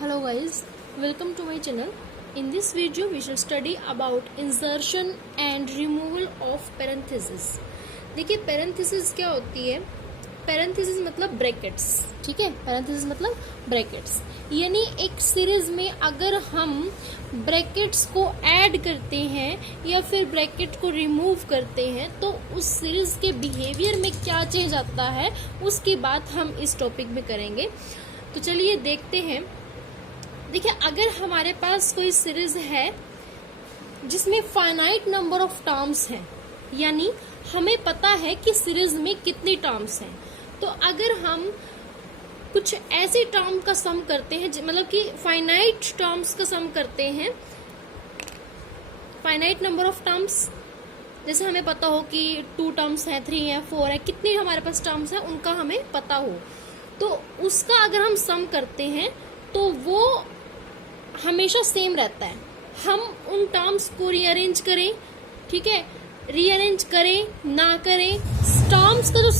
Hello guys, welcome to my channel. In this video we shall study about insertion and removal of parenthesis. देखिए parenthesis क्या होती है? parenthesis मतलब brackets, ठीक है. parenthesis मतलब ब्रैकेट्स, यानी एक सीरीज में अगर हम ब्रैकेट्स को ऐड करते हैं या फिर ब्रैकेट को रिमूव करते हैं तो उस सीरीज के बिहेवियर में क्या चेंज आता है उसकी बात हम इस टॉपिक में करेंगे. तो चलिए देखते हैं. देखिए अगर हमारे पास कोई सीरीज है जिसमें फाइनाइट नंबर ऑफ टर्म्स हैं, यानी हमें पता है कि सीरीज में कितनी टर्म्स हैं, तो अगर हम कुछ ऐसी टर्म का सम करते हैं, मतलब कि फाइनाइट टर्म्स का सम करते हैं, फाइनाइट नंबर ऑफ टर्म्स, जैसे हमें पता हो कि 2 टर्म्स हैं, 3 है, 4 है, कितनी हमारे पास टर्म्स हैं उनका हमें पता हो, तो उसका अगर हम सम करते हैं तो वो हमेशा सेम रहता है. हम उन टर्म्स को रीअरेंज करें, ठीक है, रीअरेंज करें ना करें, टर्म्स का जो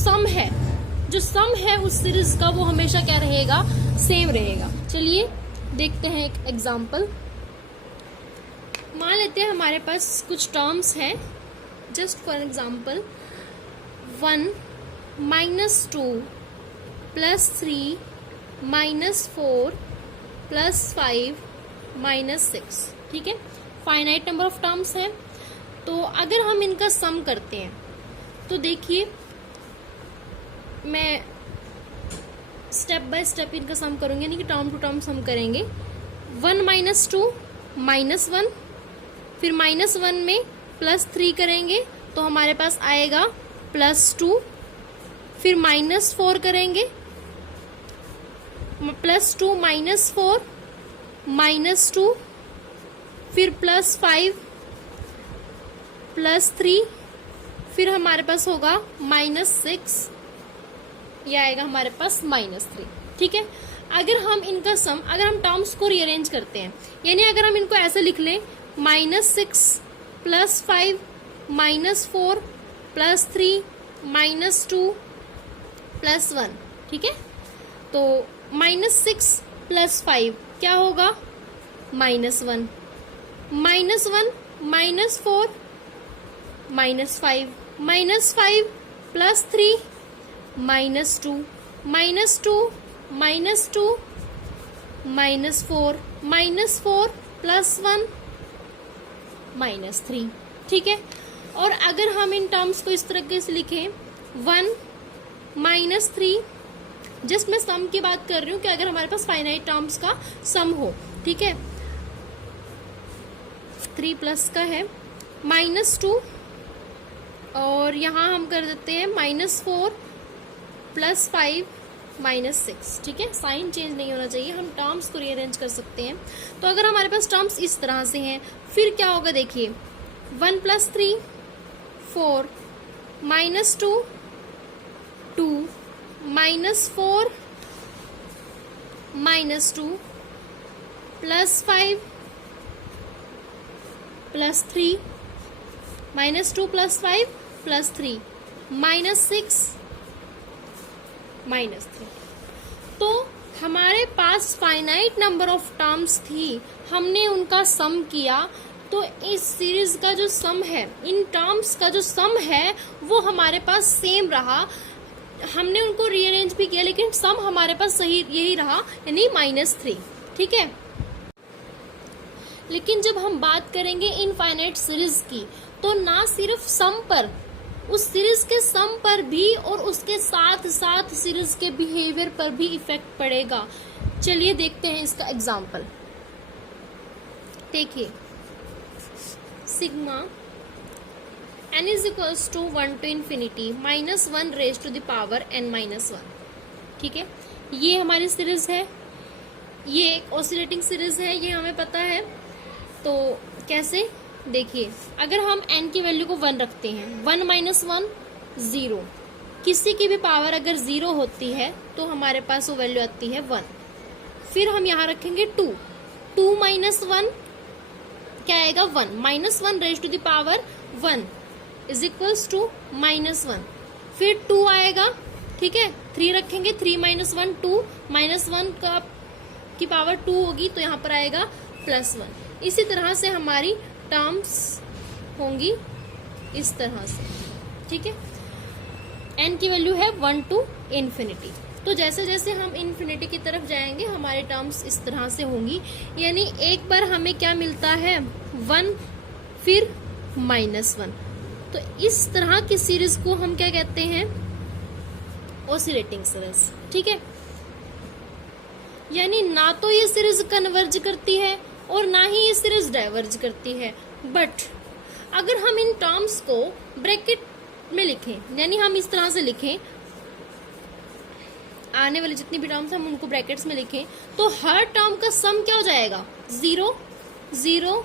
सम है उस सीरीज का वो हमेशा क्या रहेगा, सेम रहेगा. चलिए देखते हैं एक एग्जांपल. मान लेते हैं हमारे पास कुछ टर्म्स हैं, जस्ट फॉर एग्जांपल 1 -2 +3 -4 +5 -6, ठीक है. फाइनाइट नंबर ऑफ टर्म्स हैं. तो अगर हम इनका सम करते हैं तो देखिए मैं स्टेप बाय स्टेप इनका सम करूंगी, यानी कि टर्म टू टर्म सम करेंगे. 1 -2 -1, फिर -1 में +3 करेंगे तो हमारे पास आएगा +2, फिर -4 करेंगे, +2 -4 -2, फिर +5 +3, फिर हमारे पास होगा -6, यह आएगा हमारे पास -3, ठीक है. अगर हम इनका सम, अगर हम टर्म्स को रीअरेंज करते हैं, यानी अगर हम इनको ऐसे लिख लें -6 +5 -4 +3 -2 +1, ठीक है. तो -6 +5 क्या होगा, -1 -1 -4 -5 -5 +3 -2 -2 -2 -4 -4 +1 -3, ठीक है. और अगर हम इन टर्म्स को इस तरीके से लिखें 1 -3, जस्ट मैं सम की बात कर रही हूँ कि अगर हमारे पास फाइनाइट टर्म्स का सम हो, ठीक है, 3 प्लस का है, -2, और यहाँ हम कर देते हैं -4 +5 -6, ठीक है. साइन चेंज नहीं होना चाहिए, हम टर्म्स को रीअरेंज कर सकते हैं. तो अगर हमारे पास टर्म्स इस तरह से हैं, फिर क्या होगा देखिए 1 +3 4 -2 2 -4 -2 +5 +3 -2 +5 +3 -6 -3. तो हमारे पास फाइनाइट नंबर ऑफ टर्म्स थी, हमने उनका सम किया, तो इस सीरीज का जो सम है, इन टर्म्स का जो सम है वो हमारे पास सेम रहा. हमने उनको रीअरेंज भी किया लेकिन सम हमारे पास सही यही रहा, यानी -3, ठीक है. लेकिन जब हम बात करेंगे इनफाइनाइट सीरीज की, तो ना सिर्फ सम पर, उस सीरीज के सम पर भी और उसके साथ साथ सीरीज के बिहेवियर पर भी इफेक्ट पड़ेगा. चलिए देखते हैं इसका एग्जांपल. देखिए sigma n is equals to 1 to infinity -1 raised to the power n -1, ठीक है. ये हमारी सीरीज है, ये एक ऑसिलेटिंग सीरीज है, ये हमें पता है. तो कैसे, देखिए अगर हम n की वैल्यू को 1 रखते हैं, 1 -1 0, किसी की भी पावर अगर 0 होती है तो हमारे पास वो वैल्यू आती है 1. फिर हम यहाँ रखेंगे 2 -1 क्या आएगा 1, -1 raise to the power 1 is equals to -1, फिर 2 आएगा, ठीक है. 3 रखेंगे, 3 -1 2, -1 का की पावर 2 होगी तो यहाँ पर आएगा +1। इसी तरह से हमारी टर्म्स होंगी इस तरह से, ठीक है। n की वैल्यू है 1 to इन्फिनिटी। तो जैसे जैसे हम इन्फिनिटी की तरफ जाएंगे हमारे टर्म्स इस तरह से होंगी, यानी एक बार हमें क्या मिलता है 1 फिर -1। तो इस तरह की सीरीज को हम क्या कहते हैं, ऑसिलेटिंग सीरीज, ठीक है। यानी ना तो ये सीरीज कन्वर्ज करती है और ना ही ये सीरीज डाइवर्ज करती है। बट अगर हम इन टर्म्स को ब्रैकेट में लिखें, यानी हम इस तरह से लिखें, आने वाले जितनी भी टर्म्स हम उनको ब्रैकेट्स में लिखें, तो हर टर्म का सम क्या हो जाएगा 0 0,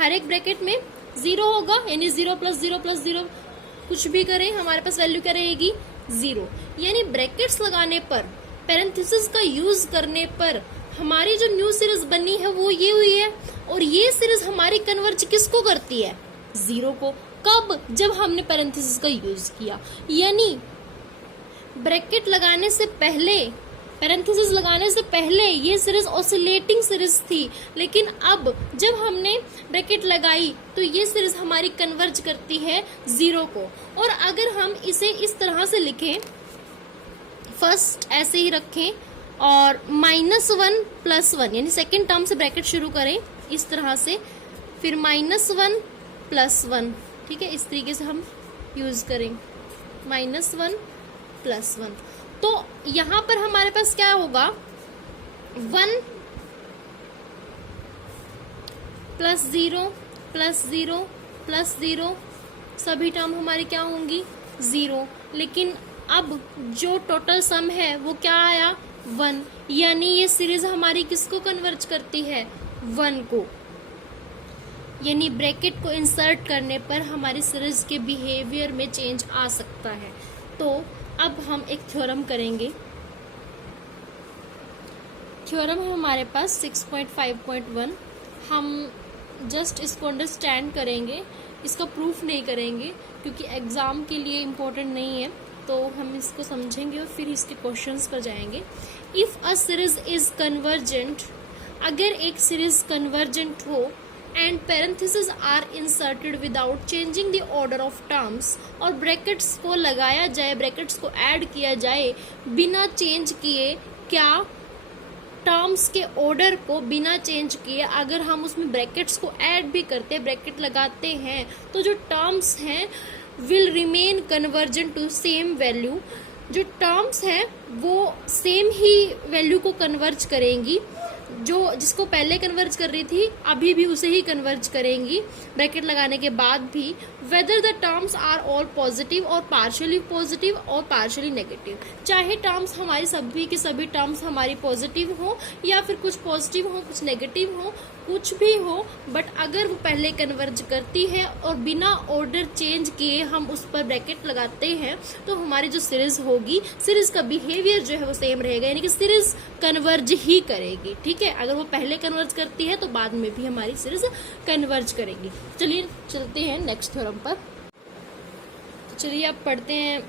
हर एक ब्रैकेट में 0 होगा, यानी 0 + 0 + 0 कुछ भी करें हमारे पास वैल्यू क्या रहेगी 0। यानी ब्रैकेट्स लगाने पर, पैरेंथेसिस का यूज करने पर हमारी जो न्यू सीरीज बनी है वो ये हुई है, और ये सीरीज हमारी कन्वर्ज किसको करती है 0 को। कब? जब हमने पैरेंथेसिस का यूज किया। यानी ब्रैकेट लगाने से पहले, पैरेंथेसिस लगाने से पहले ये सीरीज ऑसिलेटिंग सीरीज थी, लेकिन अब जब हमने ब्रैकेट लगाई तो ये सीरीज हमारी कन्वर्ज करती है 0 को। और अगर हम इसे इस तरह से लिखें, फर्स्ट ऐसे ही रखें और -1 + 1, यानी सेकेंड टर्म से ब्रैकेट शुरू करें इस तरह से, फिर -1 + 1, ठीक है, इस तरीके से हम यूज करें -1 + 1। तो यहां पर हमारे पास क्या होगा 1 + 0 + 0 + 0, सभी टर्म हमारी क्या होंगी 0। लेकिन अब जो टोटल सम है वो क्या आया 1, यानी ये सीरीज हमारी किसको कन्वर्ज करती है 1 को। यानी ब्रैकेट को इंसर्ट करने पर हमारी सीरीज के बिहेवियर में चेंज आ सकता है। तो अब हम एक थ्योरम करेंगे। थ्योरम है हमारे पास 6.5.1। हम जस्ट इसको अंडरस्टैंड करेंगे, इसका प्रूफ नहीं करेंगे क्योंकि एग्जाम के लिए इम्पोर्टेंट नहीं है। तो हम इसको समझेंगे और फिर इसके क्वेश्चंस पर जाएंगे। If a series is convergent, अगर एक सीरीज कन्वर्जेंट हो and parenthesis are inserted without changing the order of terms, और ब्रैकेट्स को लगाया जाए, ब्रैकेट्स को ऐड किया जाए बिना चेंज किए, क्या टर्म्स के ऑर्डर को बिना चेंज किए अगर हम उसमें ब्रैकेट्स को ऐड भी करते हैं, ब्रैकेट लगाते हैं, तो जो टर्म्स हैं will remain convergent to same value. जो टर्म्स हैं वो सेम ही वैल्यू को कन्वर्ज करेंगी, जो जिसको पहले कन्वर्ज कर रही थी अभी भी उसे ही कन्वर्ज करेंगी ब्रैकेट लगाने के बाद भी, whether the terms are all positive और पार्शियली पॉजिटिव और पार्शियली नेगेटिव। चाहे टर्म्स हमारी सभी की सभी टर्म्स हमारी पॉजिटिव हो या फिर कुछ पॉजिटिव हो कुछ नेगेटिव हो, कुछ भी हो, बट अगर वो पहले कन्वर्ज करती है और बिना ऑर्डर चेंज किए हम उस पर ब्रैकेट लगाते हैं तो हमारी जो सीरीज होगी, सीरीज का बिहेवियर जो है वो सेम रहेगा, यानी कि सीरीज कन्वर्ज ही करेगी। ठीक है, अगर वो पहले कन्वर्ज करती है तो बाद में भी हमारी सीरीज कन्वर्ज करेगी। चलिए चलते हैं नेक्स्ट थ्योरम पर। चलिए अब पढ़ते हैं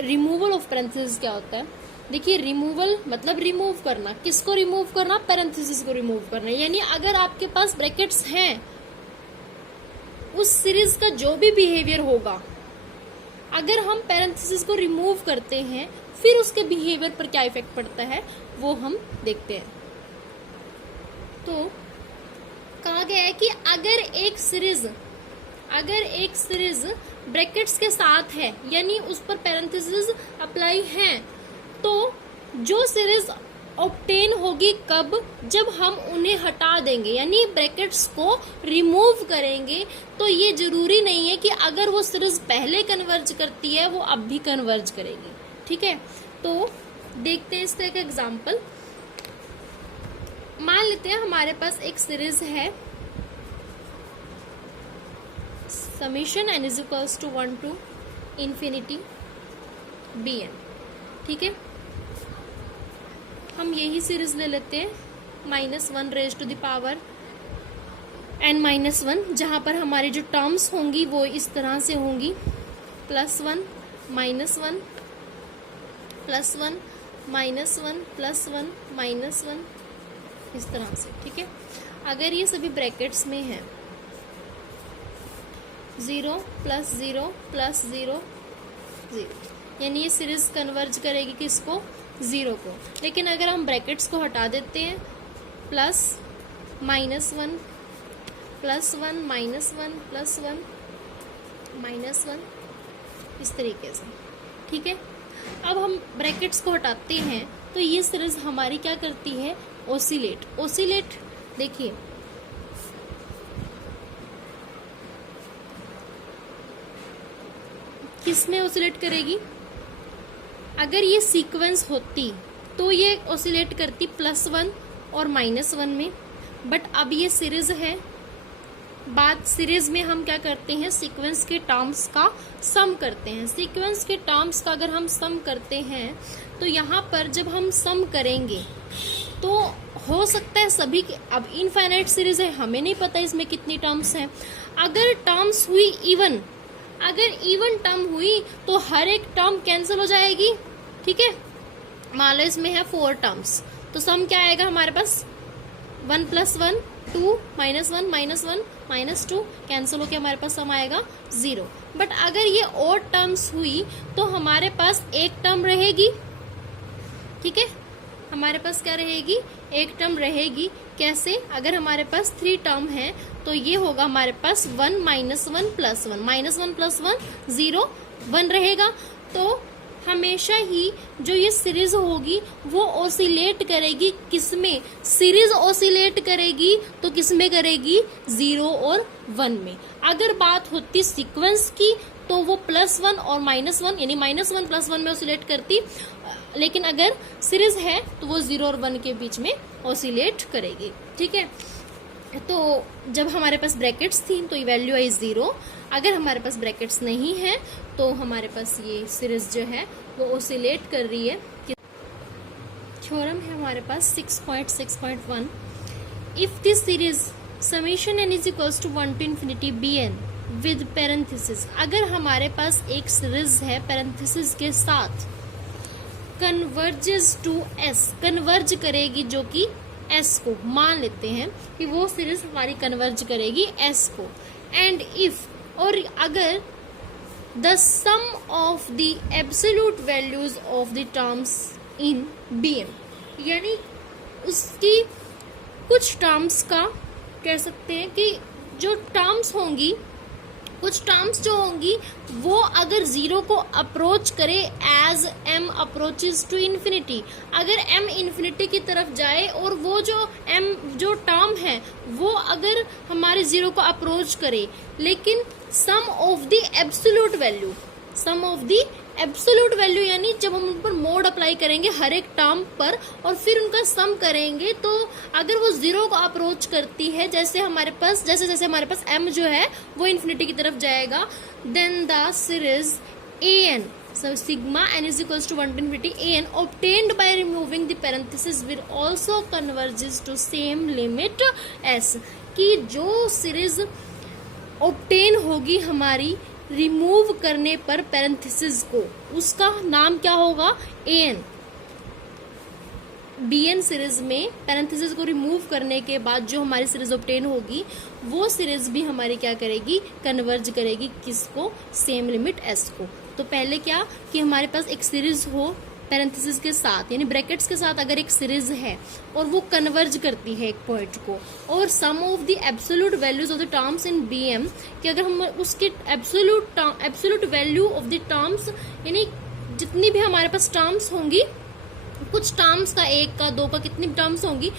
रिमूवल ऑफ पैरेंथेसिस क्या होता है। देखिए रिमूवल मतलब रिमूव करना, किसको रिमूव करना, पैरेंथेसिस को रिमूव करना। यानी अगर आपके पास ब्रैकेट्स हैं, उस सीरीज का जो भी बिहेवियर होगा, अगर हम पैरेंथेसिस को रिमूव करते हैं फिर उसके बिहेवियर पर क्या इफेक्ट पड़ता है वो हम देखते हैं। तो कहा गया है कि अगर एक सीरीज ब्रैकेट्स के साथ है, यानी उस पर पैरेंथेसिस अप्लाई है, तो जो सीरीज ऑब्टेन होगी कब, जब हम उन्हें हटा देंगे, यानी ब्रैकेट्स को रिमूव करेंगे। तो ये जरूरी नहीं है कि अगर वो सीरीज पहले कन्वर्ज करती है वो अब भी कन्वर्ज करेगी। ठीक है, तो देखते हैं इसका एक एग्जांपल। मान लेते हैं हमारे पास एक सीरीज है summation n = 1 to infinity bn। ठीक है, हम यही सीरीज ले लेते हैं -1 raised to the power n-1, जहां पर हमारी जो टर्म्स होंगी वो इस तरह से होंगी +1 -1 +1 -1 +1 -1 इस तरह से, ठीक है। अगर ये सभी ब्रैकेट्स में है 0 + 0 + 0 0, यानी ये सीरीज कन्वर्ज करेगी किसको, 0 को। लेकिन अगर हम ब्रैकेट्स को हटा देते हैं +, -1 +1 -1 +1 -1 इस तरीके से, ठीक है। अब हम ब्रैकेट्स को हटाते हैं तो ये सीरीज हमारी क्या करती है, ओसिलेट। देखिए किस में ओसिलेट करेगी, अगर ये सीक्वेंस होती तो ये ओसिलेट करती +1 और -1 में, बट अब ये सीरीज है। बात सीरीज में हम क्या करते हैं, सीक्वेंस के टर्म्स का सम करते हैं। सीक्वेंस के टर्म्स का अगर हम सम करते हैं तो यहाँ पर जब हम सम करेंगे तो हो सकता है सभी के, अब इनफाइनाइट सीरीज है, हमें नहीं पता इसमें कितनी टर्म्स हैं। अगर टर्म्स हुई इवन, अगर इवन टर्म हुई तो हर एक टर्म कैंसिल हो जाएगी, ठीक है। मान लो इसमें है 4 टर्म्स, तो सम क्या आएगा हमारे पास, 1 + 1 2 -1 -1 -2 कैंसिल होके हमारे पास सम आएगा 0। बट अगर ये और टर्म्स हुई तो हमारे पास एक टर्म रहेगी, ठीक है। हमारे पास क्या रहेगी, एक टर्म रहेगी। कैसे, अगर हमारे पास 3 टर्म है तो ये होगा हमारे पास 1 - 1 + 1 -1 + 1 0 1 रहेगा। तो हमेशा ही जो ये सीरीज होगी वो ओसिलेट करेगी, किसमें, सीरीज ओसिलेट करेगी तो किसमें करेगी, 0 और 1 में। अगर बात होती सीक्वेंस की तो वो +1 और -1 यानी -1 + 1 में ओसिलेट करती, लेकिन अगर सीरीज है तो वो 0 और 1 के बीच में ओसिलेट करेगी, ठीक है। तो जब हमारे पास ब्रैकेट्स थी तो ये वैल्यू आई 0। अगर हमारे पास ब्रैकेट्स नहीं है तो हमारे पास ये सीरीज जो है वो ओसिलेट कर रही है। थ्योरम है हमारे पास 6.6.1, if this series summation n = 1 to infinity bn with parenthesis, अगर हमारे पास एक सीरीज है पैरेंथेसिस के साथ, कन्वर्जेस टू s, कन्वर्ज करेगी जो कि s को, मान लेते हैं कि वो सीरीज हमारी कन्वर्ज करेगी s को, एंड इफ, और अगर the sum of the absolute values of the terms in bm, यानी उसकी कुछ टर्म्स का कह सकते हैं कि जो टर्म्स होंगी, कुछ टर्म्स जो होंगी वो अगर 0 को अप्रोच करे as m approaches to infinity, अगर m इन्फिनिटी की तरफ जाए और वो जो m जो टर्म है वो अगर हमारे 0 को अप्रोच करे, लेकिन sum of the absolute value, sum of the absolute value यानी जब हम उन पर मोड अप्लाई करेंगे हर एक टर्म पर और फिर उनका सम करेंगे, तो अगर वो 0 को अप्रोच करती है, जैसे हमारे पास जैसे हमारे पास m जो है वो इन्फिनिटी की तरफ जाएगा, then the series an, so sigma n is equals to 1 to infinity an obtained by removing the parenthesis will also converges to same limit s, कि जो सीरीज ऑब्टेन होगी हमारी रिमूव करने पर पैरेंथेसिस को, उसका नाम क्या होगा, an। bn सीरीज में पैरेंथेसिस को रिमूव करने के बाद जो हमारी सीरीज ऑब्टेन होगी वो सीरीज भी हमारी क्या करेगी, कन्वर्ज करेगी किसको, सेम लिमिट s को। तो पहले क्या कि हमारे पास एक सीरीज हो पैरेंथेसिस के साथ, यानी ब्रैकेट्स के साथ अगर एक सीरीज है और वो कन्वर्ज करती है एक पॉइंट को, और sum of the absolute values of the terms in bm, कि अगर हम उसके absolute value of the terms, यानी जितनी भी हमारे पास टर्म्स होंगी, कुछ टर्म्स का, 1 का 2 का, कितनी टर्म्स होंगी,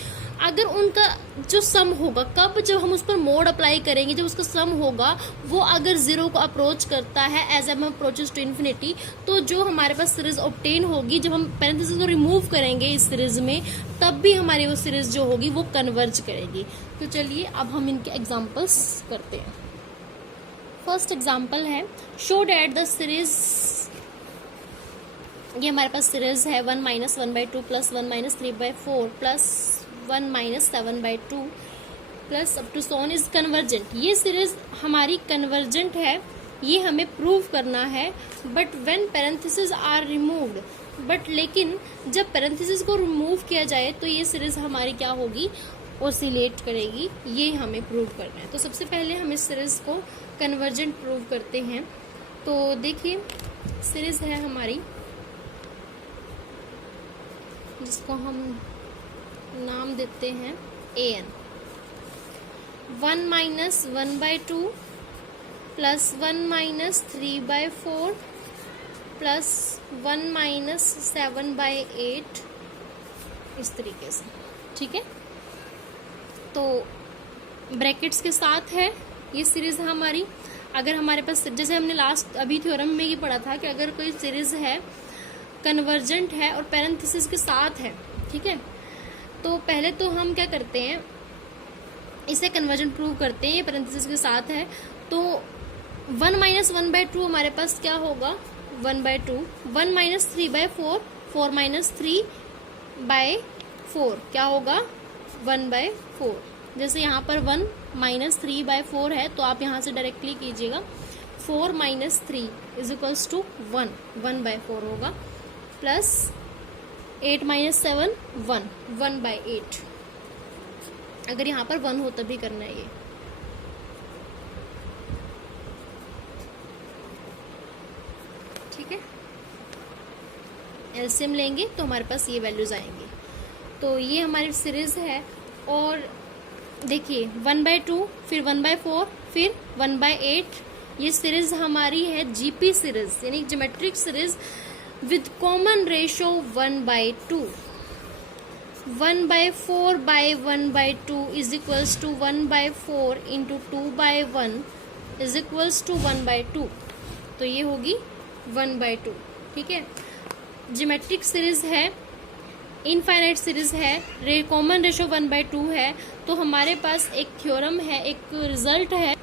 अगर उनका जो सम होगा, कब, जब हम उस पर मोड अप्लाई करेंगे, जब उसका सम होगा वो अगर 0 को अप्रोच करता है as M approaches to infinity, तो जो हमारे पास सीरीज ऑब्टेन होगी, जब हम पैरेंथेसिस को रिमूव करेंगे इस सीरीज में, तब भी हमारी वो सीरीज जो होगी वो कन्वर्ज करेगी। तो चलिए अब हम इनके एग्जांपल्स करते हैं। फर्स्ट एग्जांपल है, शो दैट द सीरीज, ये हमारे पास सीरीज है 1 - 1/2 + 1 - 3/4 + 1 - 7/2 plus up to so on is convergent. ये सीरीज हमारी कन्वर्जेंट है, ये हमें प्रूव करना है। But when parenthesis are removed, but लेकिन जब पैरेंथेसिस को रिमूव किया जाए तो ये सीरीज हमारी क्या होगी, ओसिलेट करेगी। ये हमें प्रूव करना है। तो सबसे पहले हम इस सीरीज को कन्वर्जेंट प्रूव करते हैं। तो देखिए सीरीज है हमारी, जिसको हम नाम देते हैं an। 1 minus 1/2 plus 1 minus 3/4 plus 1 minus 7/8, इस तरीके से, ठीक है। तो ब्रैकेट्स के साथ है ये सीरीज हमारी। अगर हमारे पास, जैसे हमने लास्ट अभी थ्योरम में ही पढ़ा था कि अगर कोई सीरीज है कन्वर्जेंट है और पैरेंथेसिस के साथ है, ठीक है, तो पहले तो हम क्या करते हैं, इसे कन्वर्जेंट प्रूव करते हैं। ये पैरेंथेसिस के साथ है तो 1 माइनस 1/2 हमारे पास क्या होगा, 1/2। 1 माइनस 3/4, 4 माइनस 3/4 क्या होगा, 1/4। जैसे यहाँ पर 1 माइनस 3/4 है तो आप यहाँ से डायरेक्टली कीजिएगा, 4 माइनस 3 इज इक्वल्स टू 1, 1/4 होगा, प्लस 8 माइनस 7, 1/8। अगर यहाँ पर 1 हो तभी करना है ये, ठीक है। एलसीएम लेंगे तो हमारे पास ये वैल्यूज आएंगी। तो ये हमारी सीरीज है। और देखिए 1/2, फिर 1/4, फिर 1/8, ये सीरीज हमारी है जीपी सीरीज, यानी geometric series with common ratio 1/2। 1/4/1/2 is equals to 1/4 into 2/1 is equals to 1/2। तो ये होगी 1/2, ठीक है। ज्योमेट्रिक सीरीज है, इनफाइनाइट सीरीज है, कॉमन रेशो 1/2 है। तो हमारे पास एक थ्योरम है, एक रिजल्ट है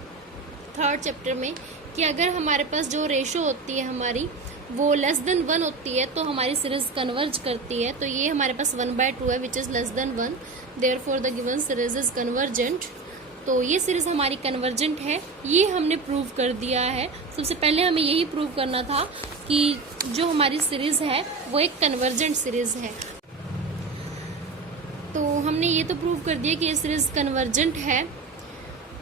3rd चैप्टर में कि अगर हमारे पास जो रेशो होती है हमारी वो लेस देन 1 होती है तो हमारी सीरीज कन्वर्ज करती है। तो ये हमारे पास 1/2 है which is less than 1, therefore the given series is convergent. तो ये सीरीज हमारी कन्वर्जेंट है, ये हमने प्रूव कर दिया है। सबसे पहले हमें यही प्रूव करना था कि जो हमारी सीरीज है वो एक कन्वर्जेंट सीरीज है। तो हमने ये तो प्रूव कर दिया कि ये सीरीज कन्वर्जेंट है।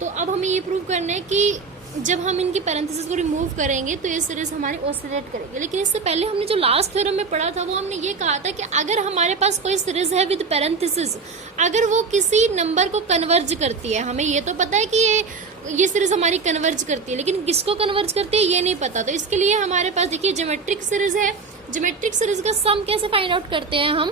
तो अब हमें ये प्रूव करना है कि जब हम इनकी पैरेंथेसिस को रिमूव करेंगे तो ये सीरीज हमारी ऑसिलेट करेगी। लेकिन इससे पहले हमने जो लास्ट थ्योरम में पढ़ा था वो हमने ये कहा था कि अगर हमारे पास कोई सीरीज है विद पैरेंथेसिस, अगर वो किसी नंबर को कन्वर्ज करती है, हमें ये तो पता है कि ये सीरीज हमारी कन्वर्ज करती है, लेकिन किसको कन्वर्ज करती है ये नहीं पता। तो इसके लिए हमारे पास देखिए ज्योमेट्रिक सीरीज है। ज्योमेट्रिक सीरीज का सम कैसे फाइंड आउट करते हैं हम,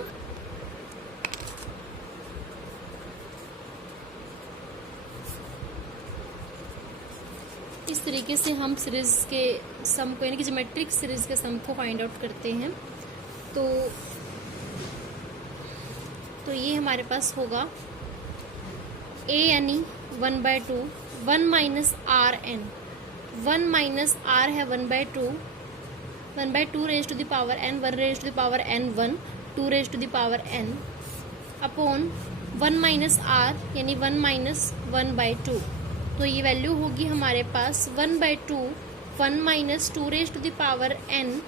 इस तरीके से हम सीरीज के सम को, यानी कि ज्योमेट्रिक सीरीज के सम को फाइंड आउट करते हैं। तो ये हमारे पास होगा a यानी 1/2, 1 minus R N, 1 minus R है 1/2, 1/2 raise to the power n, 1 raise to the power n 1, 2 raise to the power n upon 1 minus R यानी 1 माइनस 1/2। तो ये वैल्यू होगी हमारे पास 1/2, 1 minus 2 raise to the power n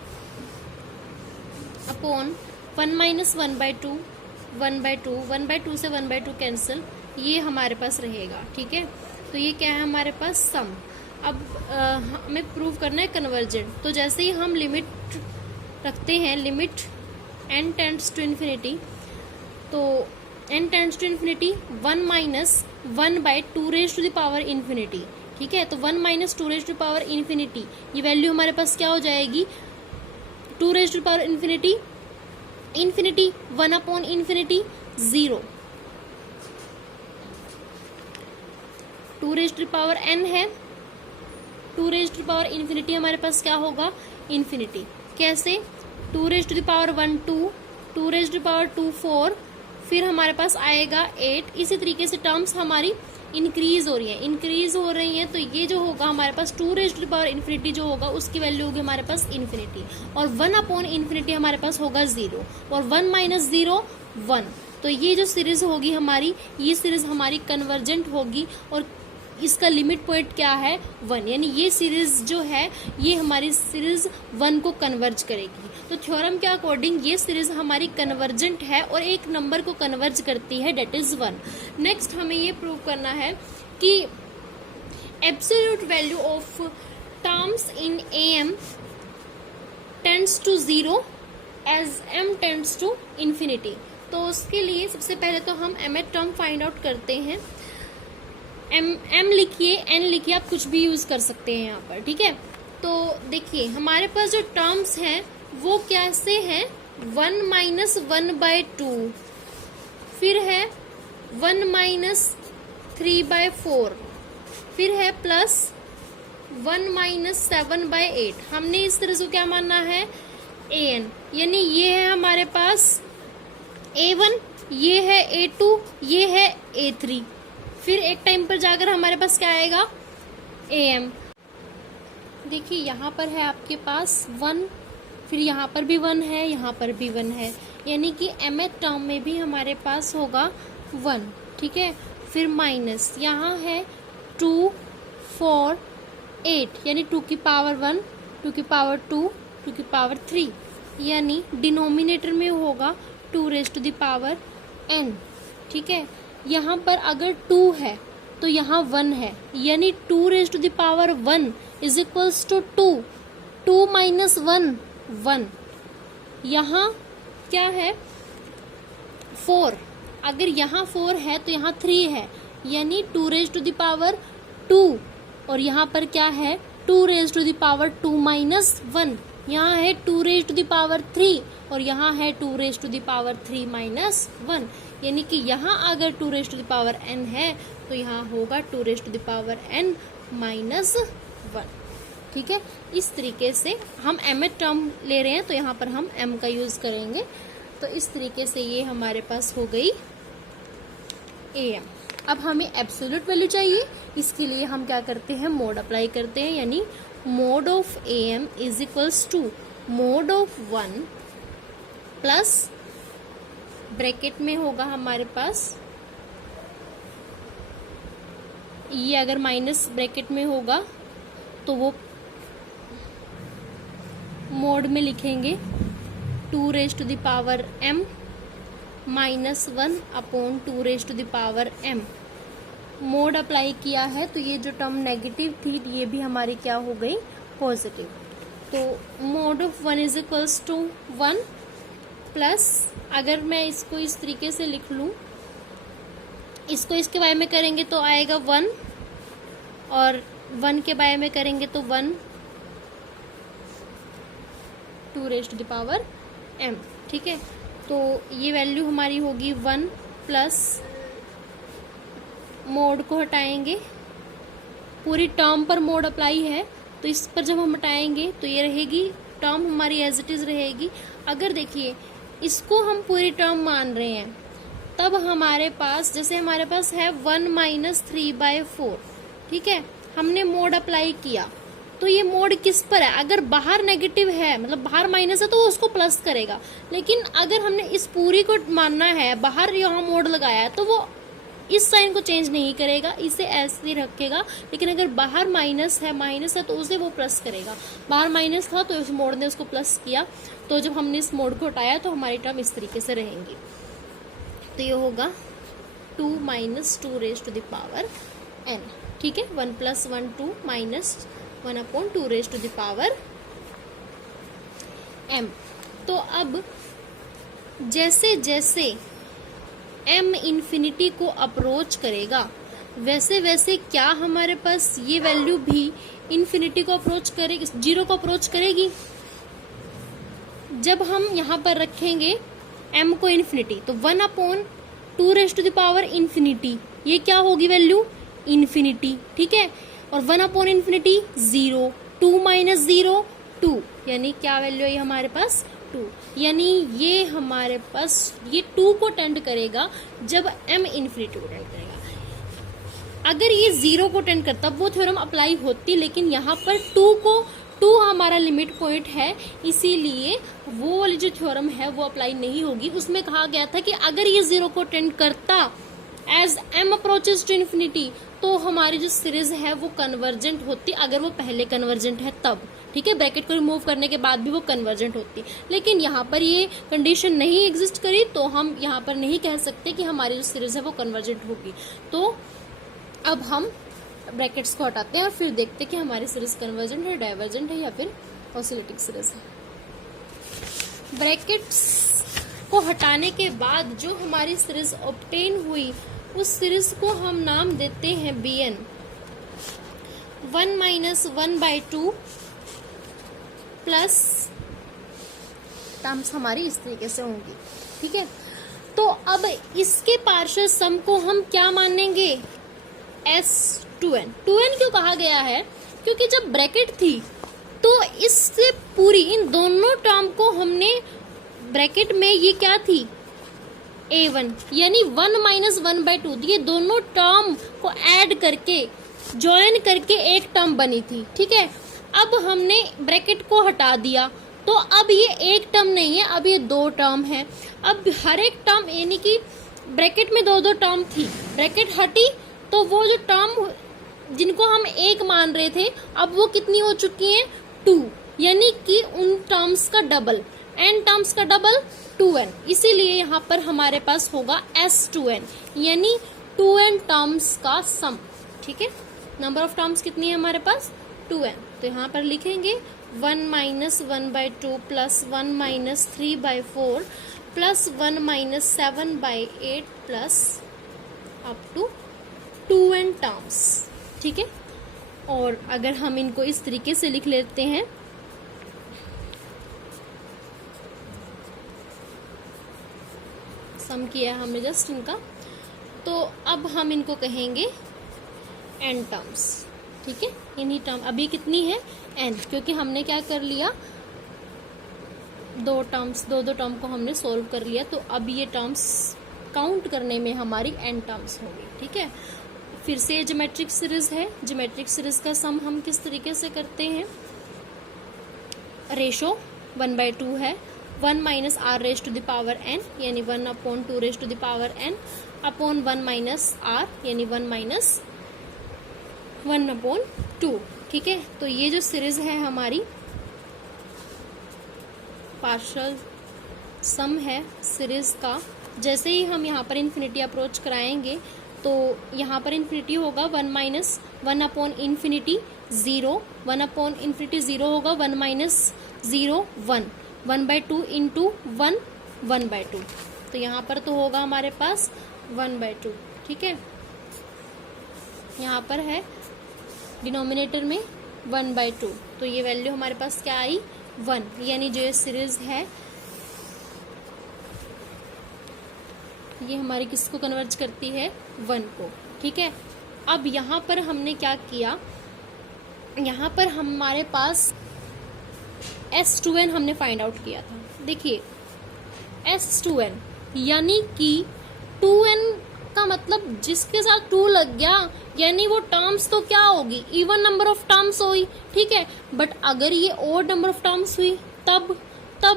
upon 1 minus 1/2, 1/2, 1/2 से 1/2 cancel, ये हमारे पास रहेगा, ठीक है। तो ये क्या है हमारे पास सम। अब हमें प्रूव करना है कन्वर्जेंट। तो जैसे ही हम लिमिट रखते हैं, limit n tends to infinity, तो n tends to infinity 1 minus 1/2 raise to the power infinity, ठीक है। तो 1 minus 2 raise to power infinity, ये वैल्यू हमारे पास क्या हो जाएगी, 2 raise to power infinity, infinity 1 upon infinity 0, 2 raise to power n है, 2 रेज टू पावर इन्फिनिटी हमारे पास क्या होगा, इन्फिनिटी। कैसे, 2 raise to the power 1 2, 2 raise to power 2 4, फिर हमारे पास आएगा 8। इसी तरीके से टर्म्स हमारी इंक्रीज हो रही हैं। तो ये जो होगा हमारे पास 2 रेज टू पावर इन्फिनिटी जो होगा उसकी वैल्यू होगी हमारे पास इन्फिनिटी, और 1 अपॉन इन्फिनिटी हमारे पास होगा 0, और 1 माइनस 0 1। तो ये जो सीरीज होगी हमारी, ये सीरीज हमारी कन्वर्जेंट होगी। और इसका लिमिट पॉइंट क्या है 1, यानी ये सीरीज जो है ये हमारी सीरीज 1 को कन्वर्ज करेगी। तो थ्योरम के अकॉर्डिंग ये सीरीज हमारी कन्वर्जेंट है और एक नंबर को कन्वर्ज करती है, डेट इज 1। नेक्स्ट हमें ये प्रूव करना है कि absolute value of terms in am tends to 0 as m tends to infinity. तो उसके लिए सबसे पहले तो हम mth टर्म फाइंड आउट करते हैं। m लिखिए, n लिखिए, आप कुछ भी यूज कर सकते हैं यहाँ पर, ठीक है। तो देखिए हमारे पास जो टर्म्स हैं वो कैसे हैं, 1 माइनस 1/2, फिर है 1 माइनस 3/4, फिर है प्लस 1 माइनस 7/8। हमने इस तरह से क्या मानना है an, यानी ये है हमारे पास a1, ये है a2, ये है a3। फिर एक टाइम पर जाकर हमारे पास क्या आएगा am। देखिए यहाँ पर है आपके पास 1, फिर यहाँ पर भी 1 है, यहाँ पर भी 1 है, यानी कि mth टर्म में भी हमारे पास होगा 1, ठीक है। फिर माइनस यहाँ है 2, 4, 8, यानी 2 की पावर 1, 2 की पावर 2, 2 की पावर 3, यानी डिनोमिनेटर में होगा 2 raise to the power n, ठीक है। यहाँ पर अगर 2 है तो यहाँ 1 है, यानी 2 raise to the power 1 is equals to 2, 2 minus 1, 1। यहाँ क्या है 4, अगर यहाँ 4 है तो यहाँ 3 है, यानी 2 रेज़ टू द पावर 2, और यहाँ पर क्या है 2 raise to the power 2 minus 1, यहाँ है 2 रेज़ टू द पावर 3, और यहाँ है 2 raise to the power 3 minus 1, यानी कि यहाँ अगर 2 raise to the power n है तो यहाँ होगा 2 raise to the power n minus 1, ठीक है। इस तरीके से हम mth टर्म ले रहे हैं तो यहाँ पर हम m का यूज करेंगे। तो इस तरीके से ये हमारे पास हो गई am। अब हमें एब्सोल्यूट वैल्यू चाहिए, इसके लिए हम क्या करते हैं मोड अप्लाई करते हैं, यानी mod of am is equals to mod of 1 plus bracket में होगा हमारे पास, ये अगर माइनस ब्रैकेट में होगा तो वो मोड में लिखेंगे 2 raise to the power m minus 1 upon 2 raise to the power m। Mod apply किया है तो ये जो टर्म नेगेटिव थी ये भी हमारी क्या हो गई पॉजिटिव। तो mod of 1 is equals to 1 plus, अगर मैं इसको इस तरीके से लिख लूँ, इसको इसके बारे में करेंगे तो आएगा 1, और 1 के बारे में करेंगे तो 1, 2 raise to the power m, ठीक है। तो ये वैल्यू हमारी होगी 1 प्लस, मोड को हटाएंगे, पूरी टर्म पर मोड अप्लाई है तो इस पर जब हम हटाएंगे तो ये रहेगी टर्म हमारी एज इट इज रहेगी। अगर देखिए इसको हम पूरी टर्म मान रहे हैं तब हमारे पास, जैसे हमारे पास है 1 माइनस 3/4, ठीक है, हमने मोड अप्लाई किया तो ये मोड किस पर है, अगर बाहर नेगेटिव है मतलब बाहर माइनस है तो वो उसको प्लस करेगा, लेकिन अगर हमने इस पूरी को मानना है, बाहर यहाँ मोड लगाया है तो वो इस साइन को चेंज नहीं करेगा, इसे ऐसे ही रखेगा। लेकिन अगर बाहर माइनस है तो उसे वो प्लस करेगा, बाहर माइनस था तो इस मोड ने उसको प्लस किया, तो जब हमने इस मोड को हटाया तो हमारी टर्म इस तरीके से रहेंगी। तो ये होगा 2 minus 2 raise to the power n, ठीक है। 1 plus 1 2 minus 1 upon 2 raise to the power m। तो अब जैसे जैसे m इन्फिनिटी को अप्रोच करेगा वैसे वैसे क्या हमारे पास ये वैल्यू भी इन्फिनिटी को अप्रोच करेगी, 0 को अप्रोच करेगी। जब हम यहाँ पर रखेंगे m को इन्फिनिटी तो 1 upon 2 raise to the power infinity, ये क्या होगी वैल्यू इन्फिनिटी, ठीक है। और 1 अपॉन इन्फिनिटी 0, 2 माइनस 0 2, यानी क्या वैल्यू है हमारे पास 2, यानी ये हमारे पास ये 2 को टेंड करेगा जब m इन्फिनिटी को टेंड करेगा। अगर ये 0 को टेंड करता वो थ्योरम अप्लाई होती, लेकिन यहाँ पर 2 हमारा लिमिट पॉइंट है, इसीलिए वो वाली जो थ्योरम है वो अप्लाई नहीं होगी। उसमें कहा गया था कि अगर ये 0 को टेंड करता as m approaches to infinity तो हमारी जो सीरीज है वो कन्वर्जेंट होती, अगर वो पहले कन्वर्जेंट है तब, ठीक है, ब्रैकेट को रिमूव करने के बाद भी वो कन्वर्जेंट होती। लेकिन यहाँ पर ये कंडीशन नहीं एग्जिस्ट करी, तो हम यहाँ पर नहीं कह सकते कि हमारी जो सीरीज है वो कन्वर्जेंट होगी। तो अब हम ब्रैकेट्स को हटाते हैं और फिर देखते हैं कि हमारी सीरीज कन्वर्जेंट है, डाइवर्जेंट है या फिर ऑसिलेटिंग सीरीज है। ब्रैकेट्स को हटाने के बाद जो हमारी सीरीज ऑब्टेन हुई, उस सीरीज को हम नाम देते हैं Bn। 1 माइनस 1/2 प्लस टर्म्स हमारी इस तरीके से होंगी, ठीक है। तो अब इसके पार्शियल सम को हम क्या मानेंगे, S2n। 2n क्यों कहा गया है, क्योंकि जब ब्रैकेट थी तो इससे पूरी इन दोनों टर्म को हमने ब्रैकेट में, ये क्या थी A1, यानी 1 माइनस 1/2, ये दोनों टर्म को ऐड करके ज्वाइन करके एक टर्म बनी थी, ठीक है। अब हमने ब्रैकेट को हटा दिया तो अब ये एक टर्म नहीं है, अब ये दो टर्म है। अब हर एक टर्म, यानी कि ब्रैकेट में दो दो टर्म थी, ब्रैकेट हटी तो वो जो टर्म जिनको हम एक मान रहे थे, अब वो कितनी हो चुकी हैं, 2, यानी कि उन टर्म्स का डबल, n टर्म्स का डबल 2n। इसीलिए यहाँ पर हमारे पास होगा S2n, यानी 2n टर्म्स का सम, ठीक है। नंबर ऑफ टर्म्स कितनी है हमारे पास, 2n। तो यहाँ पर लिखेंगे 1 minus 1/2 plus 1 minus 3/4 plus 1 minus 7/8 plus up to 2n terms, ठीक है। और अगर हम इनको इस तरीके से लिख लेते हैं, सम किया हमने जस्ट इनका, तो अब हम इनको कहेंगे n टर्म्स, ठीक है। इन्हीं टर्म, अभी कितनी है n, क्योंकि हमने क्या कर लिया, दो टर्म को हमने सोल्व कर लिया, तो अब ये टर्म्स काउंट करने में हमारी n टर्म्स होगी, ठीक है। फिर से ज्योमेट्रिक सीरीज है, ज्योमेट्रिक सीरीज का सम हम किस तरीके से करते हैं, रेशो 1/2 है, 1 minus r raise to the power n, यानी 1/2 raise to the power n upon 1 minus r, यानी 1 माइनस 1/2, ठीक है। तो ये जो सीरीज है हमारी पार्शियल सम है सीरीज का, जैसे ही हम यहाँ पर इन्फिनिटी अप्रोच कराएंगे तो यहाँ पर इन्फिनिटी होगा 1 minus 1 upon infinity 0, 1 upon infinity 0 होगा, 1 माइनस 0 1, 1/2 इंटू 1 1/2, तो यहाँ पर तो होगा हमारे पास 1/2, ठीक है। यहाँ पर है डिनोमिनेटर में 1/2, तो ये वैल्यू हमारे पास क्या आई, 1, यानी जो ये सीरीज है ये हमारी किसको कन्वर्ज करती है, 1 को, ठीक है। अब यहाँ पर हमने क्या किया, यहाँ पर हमारे पास S2n हमने फाइंड आउट किया था। देखिए S2n यानी कि 2n का मतलब जिसके साथ 2 लग गया, यानी वो टर्म्स तो क्या होगी, इवन नंबर ऑफ टर्म्स हुई, ठीक है। बट अगर ये ओड नंबर ऑफ टर्म्स हुई तब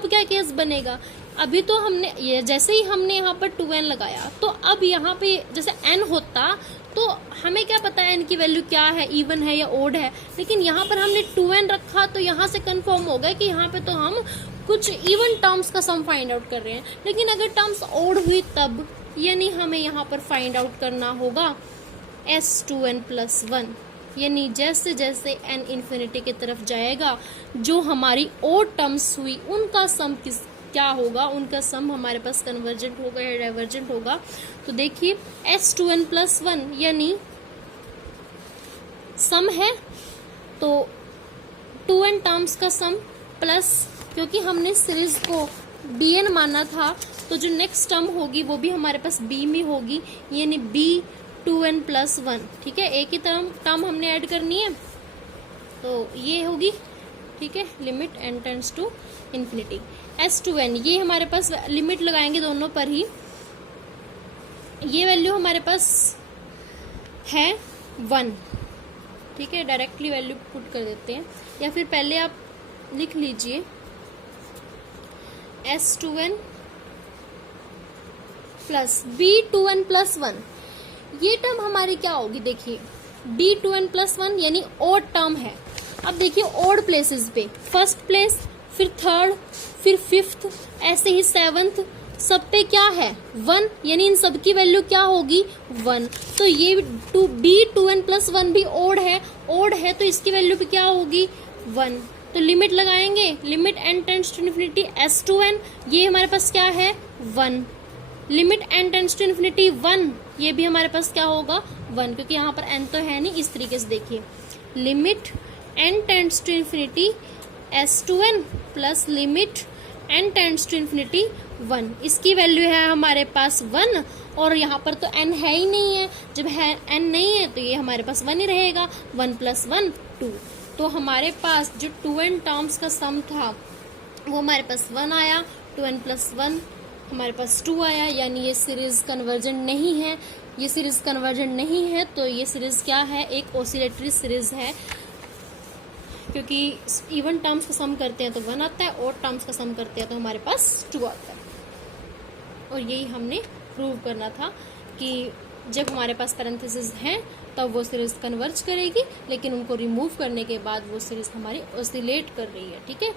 क्या केस बनेगा, अभी तो हमने ये जैसे ही हमने यहाँ पर 2n लगाया, तो अब यहाँ पे जैसे n होता तो हमें क्या पता है n की वैल्यू क्या है, इवन है या ओड है, लेकिन यहाँ पर हमने 2n रखा तो यहाँ से कंफर्म हो गया कि यहाँ पे तो हम कुछ इवन टर्म्स का सम फाइंड आउट कर रहे हैं। लेकिन अगर टर्म्स ओड हुई तब, यानी हमें यहाँ पर फाइंड आउट करना होगा S2n प्लस 1, यानी जैसे जैसे n इन्फिनिटी की तरफ जाएगा जो हमारी ओड टर्म्स हुई उनका सम क्या होगा, उनका सम हमारे पास कन्वर्जेंट होगा या डाइवर्जेंट होगा। तो देखिए S2n प्लस 1 यानी सम है तो 2n टर्म्स का सम प्लस, क्योंकि हमने सीरीज को Bn माना था तो जो नेक्स्ट टर्म होगी वो भी हमारे पास B में होगी, यानी B2n प्लस 1, ठीक है। एक ही टर्म हमने ऐड करनी है तो ये होगी, ठीक है, limit n tends to infinity. S2n ये हमारे पास लिमिट लगाएंगे दोनों पर ही, ये वैल्यू हमारे पास है 1, ठीक है। डायरेक्टली वैल्यू पुट कर देते हैं, या फिर पहले आप लिख लीजिए S2n प्लस B2n प्लस 1, ये टर्म हमारी क्या होगी, देखिए d2n+1 यानी ओड टर्म है। अब देखिए ओड प्लेसेस पे फर्स्ट प्लेस, फिर थर्ड, फिर फिफ्थ, ऐसे ही सेवंथ, सब पे क्या है 1, यानी इन सब की वैल्यू क्या होगी 1। तो ये d2n+1 भी ओड है तो इसकी वैल्यू पे क्या होगी 1। तो लिमिट लगाएंगे, limit n tends to infinity s2n, ये हमारे पास क्या है 1। Limit n tends to infinity 1, ये भी हमारे पास क्या होगा 1, क्योंकि यहाँ पर n तो है नहीं। इस तरीके से देखिए limit n tends to infinity s2n plus limit n tends to infinity 1, इसकी वैल्यू है हमारे पास 1, और यहाँ पर तो n है ही नहीं है। जब है n नहीं है तो ये हमारे पास 1 ही रहेगा, 1 + 1 2। तो हमारे पास जो 2n टर्म्स का सम था वो हमारे पास 1 आया, 2n + 1 हमारे पास 2 आया, यानी ये सीरीज कन्वर्जेंट नहीं है। ये सीरीज कन्वर्जेंट नहीं है तो ये सीरीज क्या है, एक ऑसिलेटरी सीरीज है, क्योंकि इवन टर्म्स का सम करते हैं तो 1 आता है, और टर्म्स का सम करते हैं तो हमारे पास 2 आता है। और यही हमने प्रूव करना था कि जब हमारे पास पैरेंथेसिस हैं तब वो सीरीज कन्वर्ज करेगी, लेकिन उनको रिमूव करने के बाद वो सीरीज हमारी ऑसिलेट कर रही है। ठीक है।